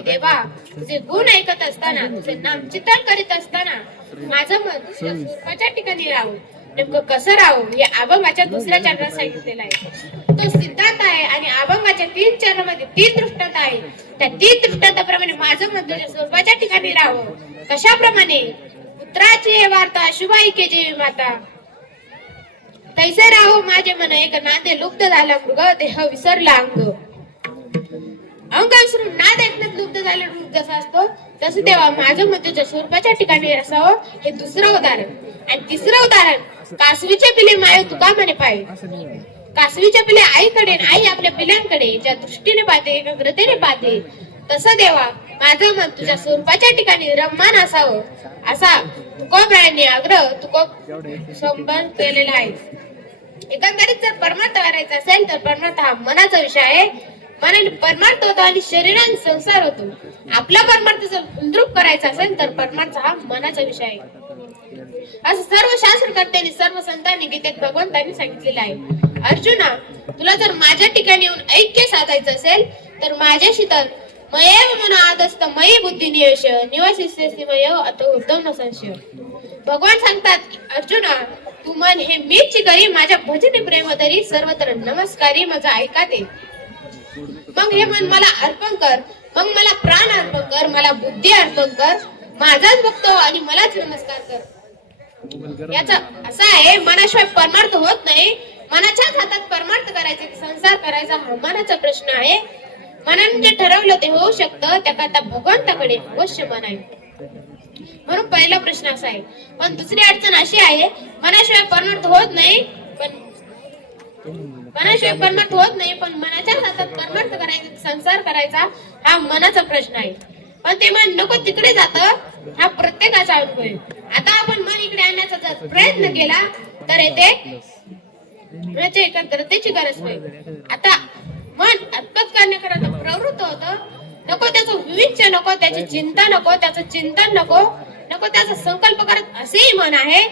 देवा तुझे गुण ऐकत असताना, तुझे नाम चिंतन करीत असताना माझं मन तुझ्या स्वरूपाच्या ठिकाणी राहू. नेमकं कसं राहू हे अभंगाच्या दुसऱ्या चरणात सांगितलेलं आहे. तो सिद्धांत आहे आणि अभंगाच्या 3 चरणामध्ये 3 दृष्टांत आहे. त्या 3 दृष्टांताप्रमाणे माझं मन तुझ्या स्वरूपाच्या ठिकाणी राहावं. कशाप्रमाणे? पुत्राची वार्ता शुभाईके जेवी माता, तैसे राहो माझे मन एक नादे लुप्त झाला मृग देह विसरला अंग. अंग विसरून नाद ऐकण्यात लुप्त झाला रूप जसा असतो तसं तेव्हा माझं मन तुझ्या स्वरूपाच्या ठिकाणी असावं. हे दुसरं उदाहरण. आणि तिसरं उदाहरण, कासवीचे पिले माय तुका म्हणे पाहिजे. कासवीच्या पिले आईकडे, आई आपल्या पिल्यांकडे ज्या दृष्टीने पाहते, एकाग्रतेने पाहते, तसं देवा माझं मन तुझ्या स्वरूपाच्या ठिकाणी रममान असावं, असा तुकोबरायांनी आग्रह संबंध केलेला आहे. एकंदरीत जर परमार्थ करायचा असेल तर परमार्थ हा मनाचा विषय आहे. मनाने परमार्थ होतो आणि शरीराने संसार होतो. आपला परमार्थ जर फुलद्रूप करायचा असेल तर परमार्थ हा मनाचा विषय आहे. असं सर्व शास्त्रकर्त्यांनी, सर्व संतांनी, गीतेत भगवंतांनी सांगितलेलं आहे. अर्जुना, तुला जर माझ्या ठिकाणी येऊन ऐक्य साधायचं असेल तर माझ्याशी तर मयेव मन आदस्त मयी बुद्धी निवेश निवासिष्यसि मयेव अतो ऊर्ध्वं न संशय. भगवान सांगतात की अर्जुना, तू मन हे मीच करी, माझ्या भजनी प्रेम धरी, सर्वत्र नमस्कारी माझा ऐका ते. मग हे मन मला अर्पण कर, मग मला प्राण अर्पण कर, मला बुद्धी अर्पण कर, माझाच बघतो आणि मलाच नमस्कार कर. याचा असा आहे, मनाशिवाय परमार्थ होत नाही. मनाच्याच हातात परमार्थ करायचा, संसार करायचा हा मनाचा प्रश्न आहे. मनाने जे ठरवलं ते होऊ शकतं, त्याकरता भगवंताकडे अवश्य मन आहे. म्हणून पहिला प्रश्न असा आहे. पण दुसरी अडचण अशी आहे, मनाशिवाय परमार्थ होत नाही, पण मनाच्याच हातात परमार्थ करायचा, संसार करायचा हा मनाचा प्रश्न आहे. पण ते मन नको तिकडे जातं, हा प्रत्येकाचा अनुभव आहे. आता आपण मन इकडे आणण्याचा जर प्रयत्न केला तर येथे मनाच्या एकाग्रतेची गरज होईल. आता मन अत्पत करण्याकरता प्रवृत्त होतं. नको त्याचं विविच्य, नको त्याची चिंता, नको त्याचं चिंतन, नको त्याचा संकल्प करत असेही मन आहे.